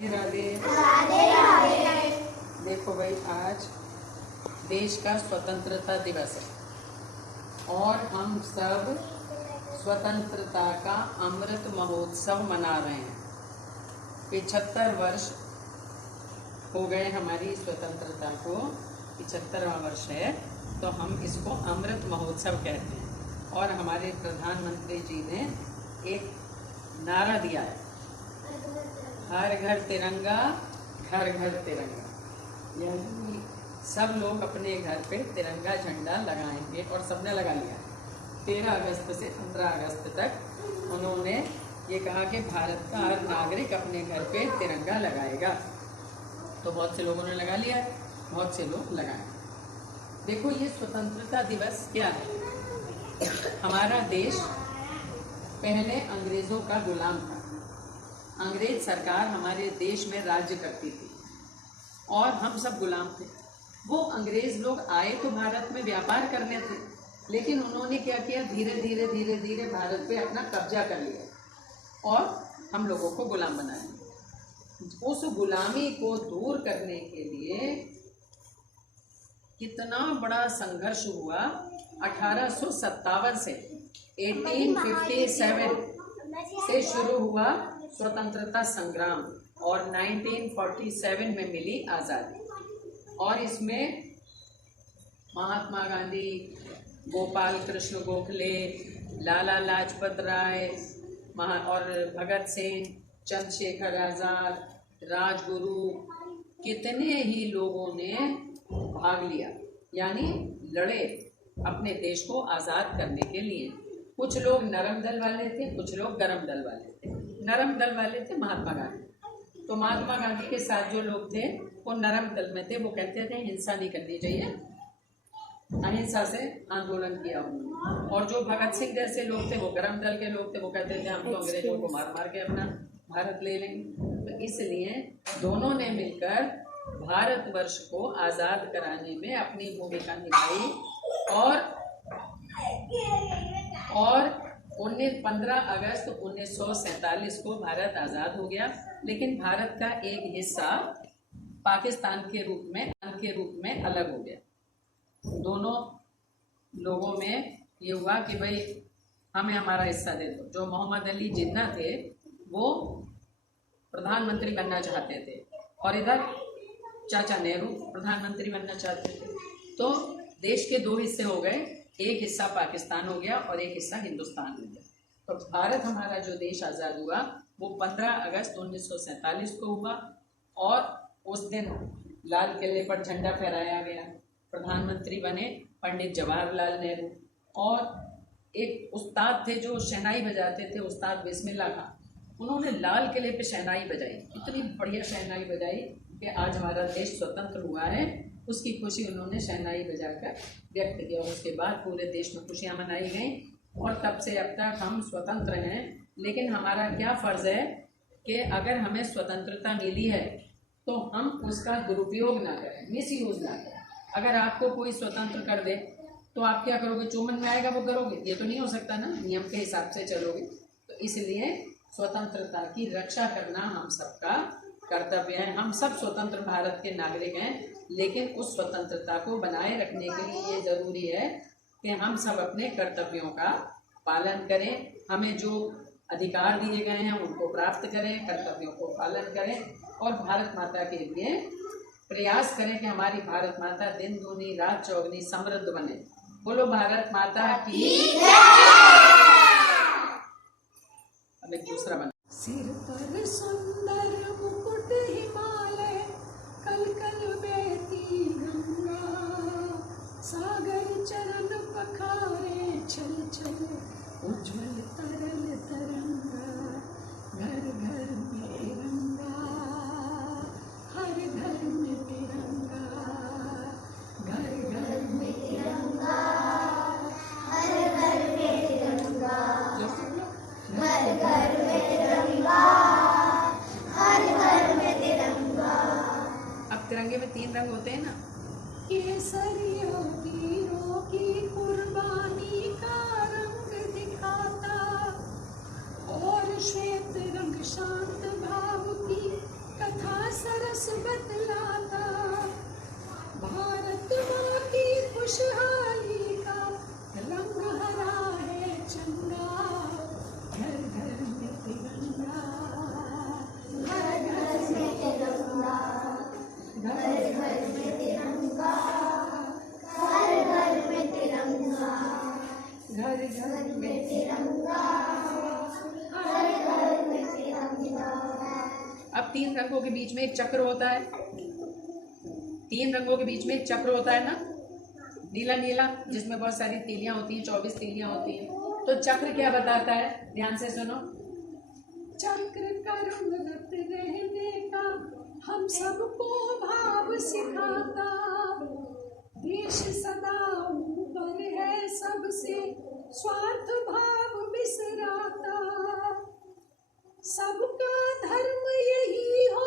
राधे देखो भाई, आज देश का स्वतंत्रता दिवस है और हम सब स्वतंत्रता का अमृत महोत्सव मना रहे हैं। 75 वर्ष हो गए हमारी स्वतंत्रता को, 75वां वर्ष है, तो हम इसको अमृत महोत्सव कहते हैं। और हमारे प्रधानमंत्री जी ने एक नारा दिया है, हर घर तिरंगा, घर घर तिरंगा। यानी सब लोग अपने घर पे तिरंगा झंडा लगाएंगे और सबने लगा लिया। 13 अगस्त से 15 अगस्त तक उन्होंने ये कहा कि भारत का हर नागरिक अपने घर पे तिरंगा लगाएगा। तो बहुत से लोगों ने लगा लिया, बहुत से लोग लगाए। देखो, ये स्वतंत्रता दिवस क्या है। हमारा देश पहले अंग्रेजों का गुलाम था। अंग्रेज सरकार हमारे देश में राज्य करती थी और हम सब गुलाम थे। वो अंग्रेज लोग आए तो भारत में व्यापार करने थे, लेकिन उन्होंने क्या किया, धीरे धीरे धीरे धीरे भारत पे अपना कब्जा कर लिया और हम लोगों को गुलाम बनाया। उस गुलामी को दूर करने के लिए कितना बड़ा संघर्ष हुआ। 1857 से 1857 से शुरू हुआ स्वतंत्रता संग्राम और 1947 में मिली आज़ादी। और इसमें महात्मा गांधी, गोपाल कृष्ण गोखले, लाला लाजपत राय और भगत सिंह, चंद्रशेखर आज़ाद, राजगुरु, कितने ही लोगों ने भाग लिया, यानी लड़े अपने देश को आज़ाद करने के लिए। कुछ लोग नरम दल वाले थे, कुछ लोग गरम दल वाले थे। नरम दल वाले थे महात्मा गांधी। तो महात्मा गांधी के साथ जो लोग थे वो नरम दल में थे। वो कहते थे हिंसा नहीं करनी चाहिए, अहिंसा से आंदोलन किया उन्होंने। और जो भगत सिंह जैसे लोग थे वो गरम दल के लोग थे। वो कहते थे हम तो अंग्रेजों को मार मार के अपना भारत ले लेंगे। तो इसलिए दोनों ने मिलकर भारतवर्ष को आज़ाद कराने में अपनी भूमिका निभाई और 15 अगस्त 1947 को भारत आज़ाद हो गया। लेकिन भारत का एक हिस्सा पाकिस्तान के रूप में अलग हो गया। दोनों लोगों में ये हुआ कि भाई हमें हमारा हिस्सा दे दो। जो मोहम्मद अली जिन्ना थे वो प्रधानमंत्री बनना चाहते थे और इधर चाचा नेहरू प्रधानमंत्री बनना चाहते थे। तो देश के दो हिस्से हो गए, एक हिस्सा पाकिस्तान हो गया और एक हिस्सा हिंदुस्तान हो गया। तो भारत हमारा जो देश आज़ाद हुआ वो 15 अगस्त 1947 को हुआ और उस दिन लाल किले पर झंडा फहराया गया। प्रधानमंत्री बने पंडित जवाहरलाल नेहरू। और एक उस्ताद थे जो शहनाई बजाते थे, उस्ताद बिस्मिल्लाह खान। उन्होंने लाल किले पे शहनाई बजाई, इतनी बढ़िया शहनाई बजाई कि आज हमारा देश स्वतंत्र हुआ है। उसकी खुशी उन्होंने शहनाई बजाकर व्यक्त किया। उसके बाद पूरे देश में खुशियाँ मनाई गई और तब से अब तक हम स्वतंत्र हैं। लेकिन हमारा क्या फ़र्ज़ है कि अगर हमें स्वतंत्रता मिली है तो हम उसका दुरुपयोग ना करें, मिसयूज़ ना करें। अगर आपको कोई स्वतंत्र कर दे तो आप क्या करोगे, जो मन में आएगा वो करोगे? ये तो नहीं हो सकता ना, नियम के हिसाब से चलोगे। तो इसलिए स्वतंत्रता की रक्षा करना हम सबका कर्तव्य है। हम सब स्वतंत्र भारत के नागरिक हैं, लेकिन उस स्वतंत्रता को बनाए रखने के लिए ये ज़रूरी है कि हम सब अपने कर्तव्यों का पालन करें। हमें जो अधिकार दिए गए हैं उनको प्राप्त करें, कर्तव्यों को पालन करें और भारत माता के लिए प्रयास करें कि हमारी भारत माता दिन दूनी रात चौगनी समृद्ध बने। बोलो भारत माता की। अब एक दूसरा बना। सिर पर सुंदर मुकुट हिमालय, कल कल बहती गंगा, सागर चरण पखारे छल छल, उज्ज्वल तरल तरंगा, घर घर में तिरंगा, हर घर में तिरंगा, घर घर में तिरंगा, हर घर में तिरंगा, घर घर में तिरंगा, हर घर में तिरंगा। अब तिरंगे में 3 रंग होते हैं ना। केसरियों वीरों की कुर्बानी का रंग दिखाता और श्वेत रंग शांत भाव की कथा तीन रंगों के बीच में एक चक्र होता है, तीन रंगों के बीच में एक चक्र होता है ना, नीला नीला, जिसमें बहुत सारी तीलियां होती हैं, 24 तीलियां होती हैं। तो चक्र क्या बताता है, ध्यान से सुनो। चक्र कर्म रत रहने का हम सबको भाव सिखाता, देश सदा ऊपर है सबसे स्वार्थ भाव बिसराता, सबका धर्म यही हो